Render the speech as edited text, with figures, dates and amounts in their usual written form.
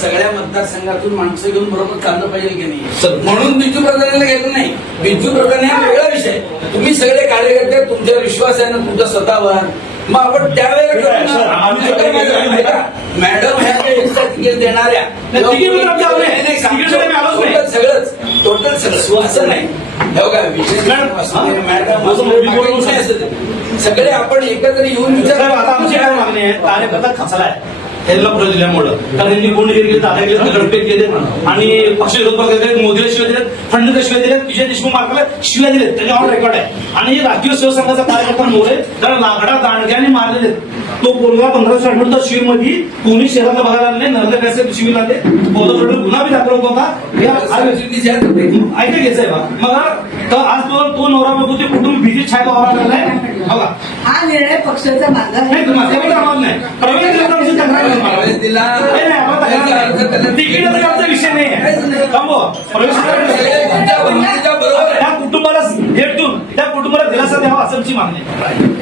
सगळ्या मतदारसंघातून माणसं घेऊन बरोबर चाललं पाहिजे की नाही, म्हणून बिजू प्रधानाला घेतलं नाही. बिजू प्रधान हा वेगळा विषय. तुम्ही सगळे कार्यकर्ते तुमच्यावर विश्वास आहे ना तुमच्या स्वतःवर, मग आपण त्यावेळेला मॅडम ह्या एक्स्ट्रा तिकीट देणाऱ्या सगळंच टोटल सगळं असं नाही. सगळे आपण एकत्र येऊन विचार. आता आमची काय मागणी आहे, कार्यकर्ता खचलाय यांना पुढे दिल्यामुळं, कारण यांनी गुंडगिरी केली, दादा गेले, दगडफेक केले आणि पक्ष विरोध पक्षाचे मोदीला शिवाय दिलेत, फडणवीसला शिवाय दिलेत, विजय देशमुख मार्गाला शिवाय दिलेत, त्याच्यावर रेकॉर्ड आहे. आणि राष्ट्रीय शिवसंघाचा कार्यकर्ता मोरे त्याला लाकडा दांडग्याने मारलेले. तो पोरगा 1568 शिवीमध्ये कोणी शहराला बघायला नाही, नर्मदा शिवीला आले, गुन्हा बी दाखल होता. ऐका घ्यायचंय बा. मग आज तो नवरा बघू ते कुटुंब भीती छाय वावरा लागलाय बघा. हा निर्णय पक्षाचा माझा नाही, तिकीटाचा विषय नाही आहे. त्या कुटुंबाला भेट देऊन त्या कुटुंबाला दिलासा द्यावा असं आमची मागणी आहे.